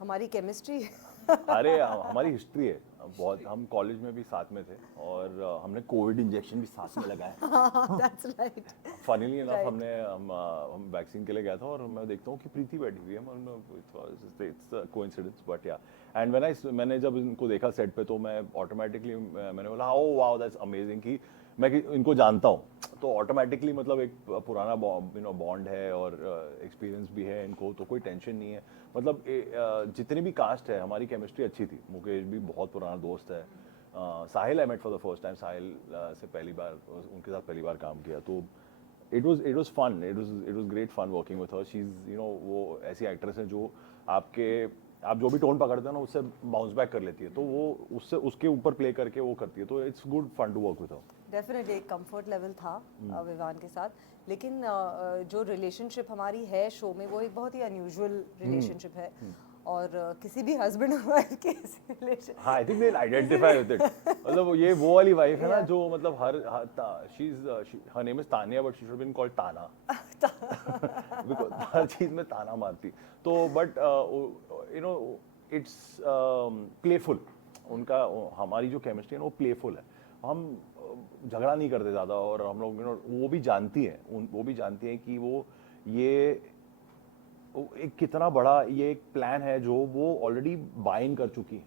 हमारी केमिस्ट्री। अरे हमारी हिस्ट्री है बहुत, हम कॉलेज में भी साथ में थे और हमने कोविड इंजेक्शन भी साथ में लगाया। That's right. Funnily enough right. हम वैक्सीन के लिए गया था और मैं देखता हूँ कि प्रीति बैठी हुई है, इट्स कोइंसिडेंस बट या। एंड मैंने जब इनको देखा सेट पे तो मैं ऑटोमेटिकली मैंने बोला ओ वाओ दैट्स अमेजिंग कि इनको जानता हूँ। तो ऑटोमेटिकली मतलब एक पुराना बॉन्ड है और एक्सपीरियंस भी है इनको, तो कोई टेंशन नहीं है। मतलब जितनी भी कास्ट है हमारी केमिस्ट्री अच्छी थी। मुकेश भी बहुत पुराना दोस्त है। Sahil I met for the first time, Sahil से पहली बार उनके साथ पहली बार काम किया, तो it was fun, it was great fun working with her. She is वो ऐसी एक्ट्रेस है जो आपके आप जो भी टोन पकड़ते हो ना उससे बाउंस बैक कर लेती है, तो वो उससे उसके ऊपर प्ले करके वो करती है, तो it's good fun to work with her. Definitely एक कंफर्ट लेवल था विवान के साथ। लेकिन जो रिलेशनशिप हमारी है शो में वो एक बहुत ही अनयूजुअल रिलेशनशिप है। और किसी भी हस्बैंड और वाइफ के रिलेशन। हाँ I think they identify with it. मतलब ये वो वाली वाइफ है ना Yeah. जो मतलब she is her name is Tania but she should been called Tana. Because हर चीज में ताना मारती। तो बट इट्स प्लेफुल। उनका हमारी जो केमिस्ट्री है ना वो प्लेफुल है। हम झगड़ा नहीं करते ज़्यादा, और हम लोग वो भी जानती है, वो भी जानती है कि ये एक कितना बड़ा ये एक प्लान है जो वो ऑलरेडी बाइन कर चुकी है।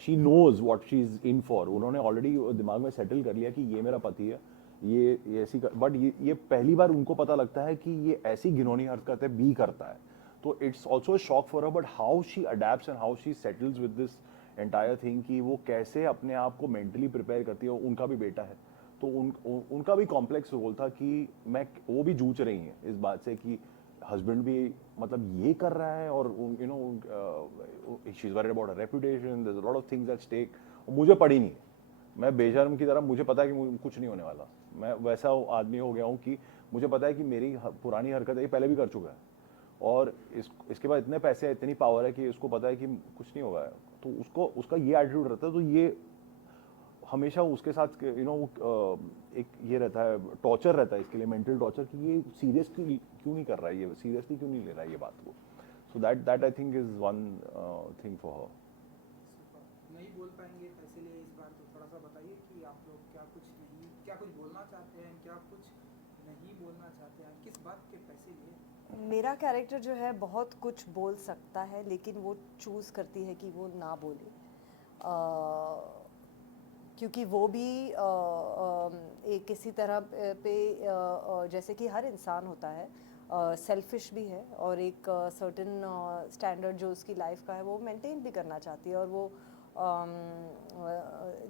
She knows what she is in for. उन्होंने ऑलरेडी दिमाग में सेटल कर लिया कि ये मेरा पति है, ये ऐसी बट ये पहली बार उनको पता लगता है कि ये ऐसी घिनौनी हरकतें भी करता है। तो it's also shock for her, but how she adapts and how she settles with this entire thing, कि वो कैसे अपने आप को मेंटली प्रिपेयर करती है। उनका भी बेटा है, तो उनका भी कॉम्प्लेक्स रोल था कि वो भी जूझ रही हैं इस बात से कि हस्बैंड भी मतलब ये कर रहा है, और she is worried about reputation, there is a lot of things at stake. मुझे पड़ी नहीं, मैं बेशर्म की तरह, मुझे पता है कि मुझे कुछ नहीं होने वाला। मैं वैसा आदमी हो गया हूँ कि मुझे पता है कि मेरी पुरानी हरकत है, ये पहले भी कर चुका है, और इसके बाद इतने पैसे है, इतनी पावर है कि उसको पता है कि कुछ नहीं होगा। तो उसको उसका ये एटीट्यूड रहता है, तो ये हमेशा उसके साथ एक ये रहता है, टॉर्चर रहता है इसके लिए, मेंटल टॉर्चर, कि ये सीरियस क्यों नहीं कर रहा है, ये सीरियसली क्यों नहीं ले रहा है ये बात को। So that I think is one thing for her. नहीं बोल पाएंगे पैसे लिए इस बार, तो थोड़ा सा बताइए कि आप लोग क्या कुछ बोलना चाहते हैं, क्या कुछ नहीं बोलना चाहते हैं, किस बात के पैसे लिए? मेरा कैरेक्टर जो है बहुत कुछ बोल सकता है लेकिन वो चूज़ करती है कि वो ना बोले। क्योंकि वो भी एक किसी तरह पे जैसे कि हर इंसान होता है, सेल्फिश भी है, और एक सर्टेन स्टैंडर्ड जो उसकी लाइफ का है वो मेंटेन भी करना चाहती है। और वो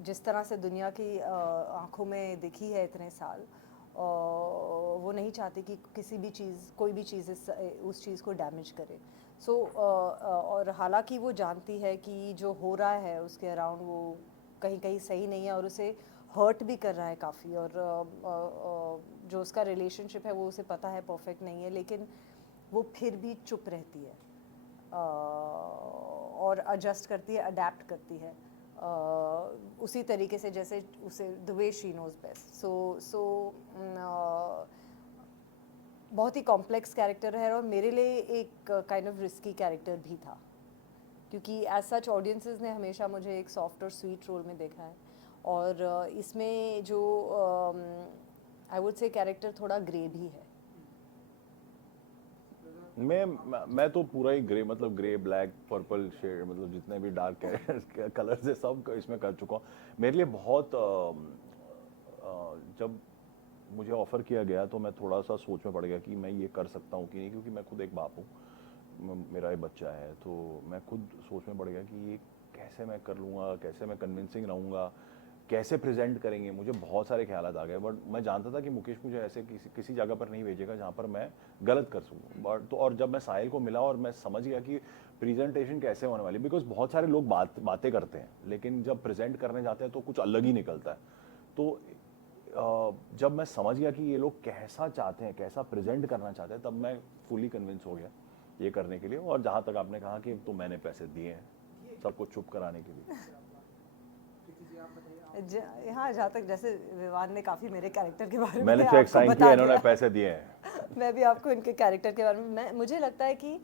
जिस तरह से दुनिया की आंखों में दिखी है इतने साल, वो नहीं चाहती कि किसी भी चीज़, कोई भी चीज़ उस चीज़ को डैमेज करे। सो और हालांकि वो जानती है कि जो हो रहा है उसके अराउंड वो कहीं कहीं सही नहीं है और उसे हर्ट भी कर रहा है काफ़ी। और जो उसका रिलेशनशिप है वो उसे पता है परफेक्ट नहीं है, लेकिन वो फिर भी चुप रहती है और एडजस्ट करती है, अडेप्ट करती है उसी तरीके से जैसे उसे the way she knows best. So बहुत ही कॉम्प्लेक्स कैरेक्टर है और मेरे लिए एक काइंड ऑफ रिस्की कैरेक्टर भी था, क्योंकि एज सच ऑडियंसेस ने हमेशा मुझे एक सॉफ्ट और स्वीट रोल में देखा है। और इसमें जो आई वुड से कैरेक्टर थोड़ा ग्रे भी है। मैं तो पूरा ही ग्रे, मतलब ग्रे ब्लैक पर्पल शेड, मतलब जितने भी डार्क कलर्स है सब इसमें कर चुका हूँ। मेरे लिए बहुत जब मुझे ऑफर किया गया तो मैं थोड़ा सा सोच में पड़ गया कि मैं ये कर सकता हूँ कि नहीं, क्योंकि मैं खुद एक बाप हूँ, मेरा एक बच्चा है, तो मैं खुद सोच में पड़ गया कि ये कैसे मैं कर लूँगा, कैसे मैं कन्विंसिंग रहूँगा, कैसे प्रेजेंट करेंगे। मुझे बहुत सारे ख्याल आ गए, बट मैं जानता था कि मुकेश मुझे ऐसे किसी जगह पर नहीं भेजेगा जहाँ पर मैं गलत कर सकूँ। बट तो और जब मैं साहिल को मिला और मैं समझ गया कि प्रेजेंटेशन कैसे होने वाली, बिकॉज बहुत सारे लोग बातें करते हैं लेकिन जब प्रेजेंट करने जाते हैं तो कुछ अलग ही निकलता है। तो जब मैं समझ गया कि ये लोग कैसा चाहते हैं, कैसा प्रेजेंट करना चाहते हैं, तब मैं फुली कन्विंस हो गया ये करने के लिए। और जहाँ तक आपने कहा कि तो मैंने पैसे दिए हैं सबको चुप कराने के लिए। प्रीति जी, आप बताइए। हाँ, जहाँ तक जैसे विवान ने काफ़ी मेरे कैरेक्टर के बारे मैंने में चेक आपको साइन किया, बता इन्होंने दिया। पैसे दिए हैं। मैं भी आपको इनके कैरेक्टर के बारे में मुझे लगता है कि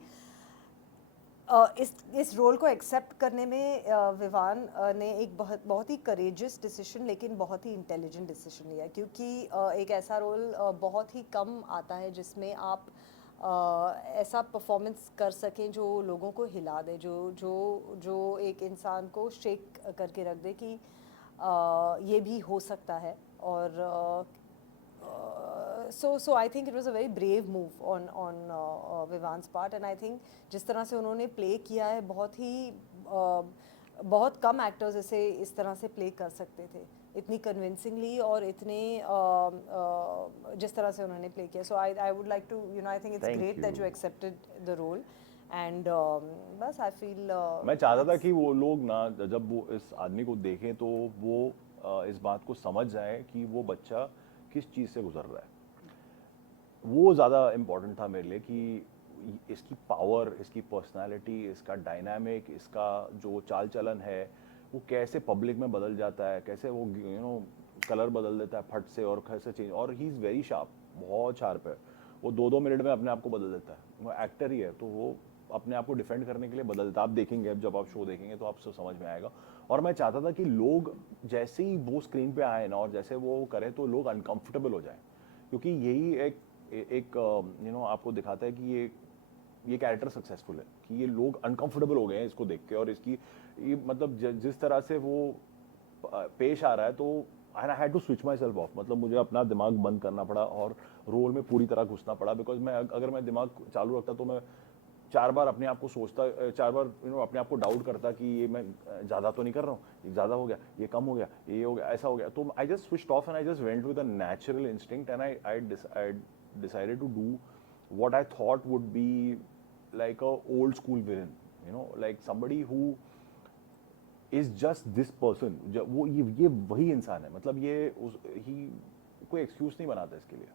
इस रोल को एक्सेप्ट करने में विवान ने एक बहुत ही करेजियस डिसीजन लेकिन बहुत ही इंटेलिजेंट डिसीजन लिया, क्योंकि एक ऐसा रोल बहुत ही कम आता है जिसमें आप ऐसा परफॉर्मेंस कर सकें जो लोगों को हिला दे, जो जो जो एक इंसान को शेक करके रख दे कि ये भी हो सकता है। और so I think it was a very brave move on Vivan's part, and I think जिस तरह से उन्होंने प्ले किया है, बहुत कम एक्टर्स इसे इस तरह से प्ले कर सकते थे इतनी कन्विंसिंगली और इतने जिस तरह से उन्होंने प्ले किया. So I would like to, you know, I think it's Thank great that you. you accepted the role, and बस I feel मैं चाहता था कि वो लोग ना जब वो इस आदमी को देखें तो वो इस बात को समझ जाए कि वो बच्चा किस चीज़ से गुजर रहा है. वो ज़्यादा इम्पोर्टेंट था मेरे लिए कि इसकी पावर, इसकी पर्सनालिटी, इसका डायनामिक, इसका जो चाल चलन है वो कैसे पब्लिक में बदल जाता है, कैसे वो कलर बदल देता है फट से और कैसे चेंज. और ही इज़ वेरी शार्प, बहुत शार्प है. वो 2-2 मिनट में अपने आप को बदल देता है. वो एक्टर ही है तो वो अपने आप को डिफेंड करने के लिए बदलता. आप देखेंगे, अब जब आप शो देखेंगे तो आपको समझ में आएगा. और मैं चाहता था कि लोग जैसे ही वो स्क्रीन पे आए ना और जैसे वो करें तो लोग अनकंफर्टेबल हो जाएं, क्योंकि यही एक आपको दिखाता है कि ये कैरेक्टर सक्सेसफुल है, कि ये लोग अनकंफर्टेबल हो गए हैं इसको देख के. और इसकी ये मतलब जिस तरह से वो पेश आ रहा है, तो I had to switch myself off. मतलब मुझे अपना दिमाग बंद करना पड़ा और रोल में पूरी तरह घुसना पड़ा. बिकॉज मैं अगर मैं दिमाग चालू रखता तो मैं 4 बार अपने आप को सोचता, 4 बार अपने आप को डाउट करता कि ये मैं ज़्यादा तो नहीं कर रहा हूँ, ये ज़्यादा हो गया, ये कम हो गया, ये हो गया, ऐसा हो गया. तो I just switched off and I just went with a natural instinct and I decided to do what I thought would be like a old school villain, like somebody who is just this person. वो ये वही इंसान है. मतलब ही कोई excuse नहीं बनाता इसके लिए,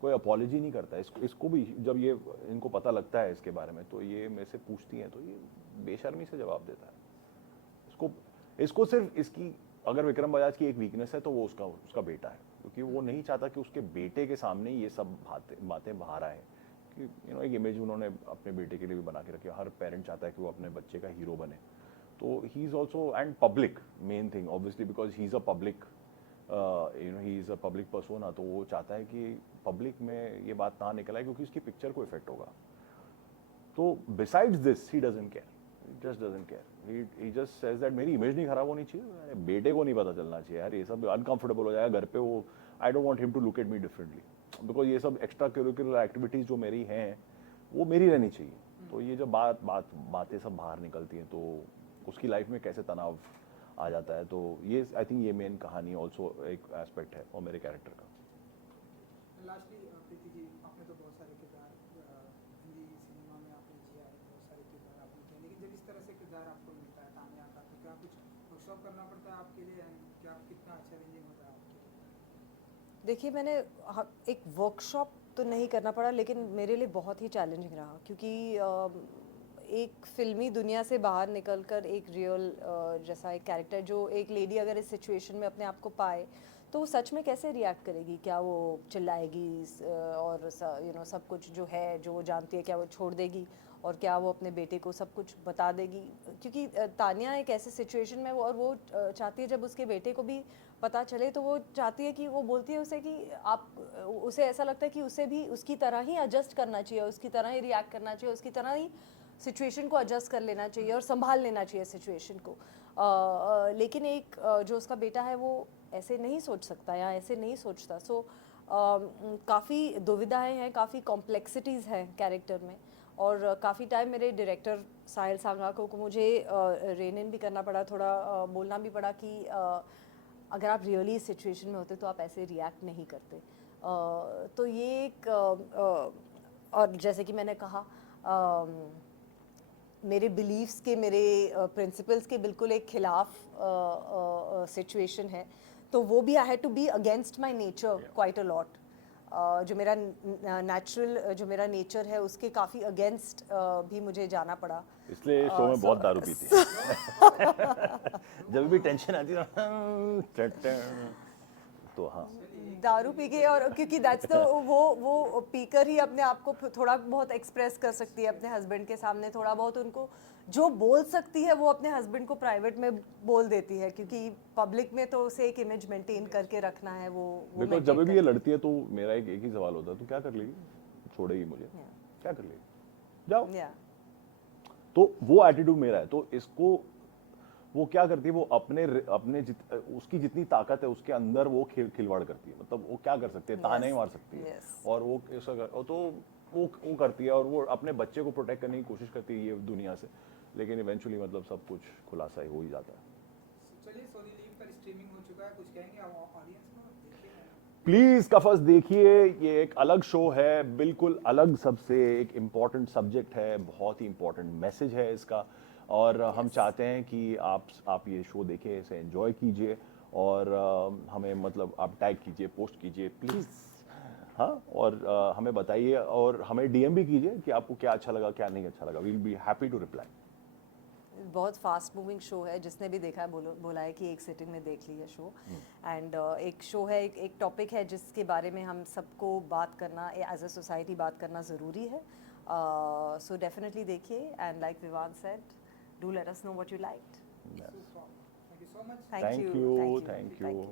कोई अपॉलॉजी नहीं करता. इसको भी जब ये इनको पता लगता है इसके बारे में तो ये मेरे से पूछती हैं तो ये बेशर्मी से जवाब देता है. इसको सिर्फ इसकी अगर विक्रम बजाज की एक वीकनेस है तो वो उसका बेटा है, क्योंकि वो नहीं चाहता कि उसके बेटे के सामने ये सब बातें बाहर आए. कि एक इमेज उन्होंने अपने बेटे के लिए भी बना के रखी है. हर पेरेंट चाहता है कि वो अपने बच्चे का हीरो बने. तो he is also and public main thing obviously, because he is a public he is a public persona. तो वो चाहता है कि पब्लिक में ये बात ना निकल आए, क्योंकि उसकी पिक्चर को इफेक्ट होगा. तो besides this he doesn't care, just doesn't care. He just says that मेरी इमेज नहीं खराब होनी चाहिए, बेटे को नहीं पता चलना चाहिए यार, ये सब अनकंफर्टेबल हो जाएगा घर पे. वो I don't want him to look at me differently, because ये सब एक्स्ट्रा करिकुलर एक्टिविटीज़ जो मेरी हैं वो मेरी रहनी चाहिए. तो ये जब बातें सब बाहर निकलती हैं तो उसकी लाइफ में कैसे तनाव आ जाता है. तो ये आई थिंक ये मेन कहानी ऑल्सो एक एस्पेक्ट है और मेरे कैरेक्टर का. लास्टली प्रीति जी, आपने तो बहुत सारे किरदार हिंदी सिनेमा में आपने किया है, बहुत सारे किरदार आपने किए, लेकिन जब इस तरह से किरदार आपको मिलता है तान्या का, तो क्या कुछ वर्कशॉप करना पड़ता है आपके लिए, एंड क्या कितना चैलेंजिंग होता है आपके लिए? देखिए, मैंने एक वर्कशॉप तो नहीं करना पड़ा, लेकिन मेरे लिए बहुत ही चैलेंजिंग रहा, क्योंकि एक फिल्मी दुनिया से बाहर निकलकर एक रियल जैसा एक कैरेक्टर, जो एक लेडी अगर इस सिचुएशन में अपने आप को पाए तो वो सच में कैसे रिएक्ट करेगी. क्या वो चिल्लाएगी और सब कुछ जो है, जो वो जानती है, क्या वो छोड़ देगी, और क्या वो अपने बेटे को सब कुछ बता देगी. क्योंकि तान्या एक ऐसे सिचुएशन में और वो चाहती है, जब उसके बेटे को भी पता चले तो वो चाहती है कि वो बोलती है उसे कि उसे ऐसा लगता है कि उसे भी उसकी तरह ही एडजस्ट करना चाहिए, उसकी तरह ही रिएक्ट करना चाहिए, उसकी तरह ही सिचुएशन को एडजस्ट कर लेना चाहिए और संभाल लेना चाहिए सिचुएशन को. लेकिन एक जो उसका बेटा है वो ऐसे नहीं सोच सकता या ऐसे नहीं सोचता. सो काफ़ी दुविधाएं हैं, काफ़ी कॉम्प्लेक्सिटीज़ हैं कैरेक्टर में, और काफ़ी टाइम मेरे डायरेक्टर साहिल सांगा को मुझे रेन इन भी करना पड़ा, थोड़ा बोलना भी पड़ा कि अगर आप रियली इस सिचुएशन में होते तो आप ऐसे रिएक्ट नहीं करते. तो ये एक और जैसे कि मैंने कहा, मेरे बिलीव्स के, मेरे प्रिंसिपल्स के बिल्कुल एक खिलाफ सिचुएशन है, तो वो भी I had to be against my nature quite a lot. जो मेरा नेचुरल, जो मेरा नेचर है उसके काफ़ी अगेंस्ट भी मुझे जाना पड़ा. इसलिए शो में बहुत दारू पीती है. जब भी टेंशन आती है तो हाँ दारू पी के, और क्योंकि दैट्स द वो पीकर ही अपने आप को थोड़ा बहुत एक्सप्रेस कर सकती है अपने हस्बैंड के सामने, थोड़ा बहुत उनको जो बोल सकती है वो अपने हस्बैंड को प्राइवेट में बोल देती है, क्योंकि पब्लिक में तो उसे एक इमेज मेंटेन करके रखना है, वो देखो maintain जब भी ये करती लड़ती है तो मेरा एक ही सवाल होता है, तू क्या कर लेगी, छोड़ेगी मुझे, क्या कर लेगी, जाओ। है। तो वो एटीट्यूड मेरा है। तो इसको वो क्या करती है, वो उसकी जितनी ताकत है उसके अंदर वो खिलवाड़ करती है, मतलब वो क्या कर सकती है, ताने ही मार सकती है। Yes. और वो तो वो करती है, और वो अपने बच्चे को प्रोटेक्ट करने की कोशिश करती है ये दुनिया से, लेकिन इवेंचुअली मतलब सब कुछ खुलासा ही हो ही जाता है। चलिए सोनी लीव पर स्ट्रीमिंग हो चुका है, कुछ कहेंगे आप ऑडियंस को? देखिए प्लीज कफस देखिए, ये एक अलग शो है, बिल्कुल अलग सबसे, एक इम्पॉर्टेंट सब्जेक्ट है, बहुत ही इम्पॉर्टेंट मैसेज है इसका, और हम चाहते हैं कि आप ये शो देखें, इसे एंजॉय कीजिए, और हमें मतलब आप टैग कीजिए, पोस्ट कीजिए प्लीज, हाँ, और हमें बताइए, और हमें डीएम भी कीजिए कि आपको क्या अच्छा लगा, क्या नहीं अच्छा लगा, we will be happy to reply. बहुत फास्ट मूविंग शो है, जिसने भी देखा है बोला है कि एक सिटिंग में देख ली है शो। एंड एक शो है, एक टॉपिक है जिसके बारे में हम सबको बात करना, एज अ सोसाइटी बात करना ज़रूरी है। सो डेफिनेटली देखिए, and like Vivaan said, do let us know what you liked. Thank you so much. Thank you, thank you.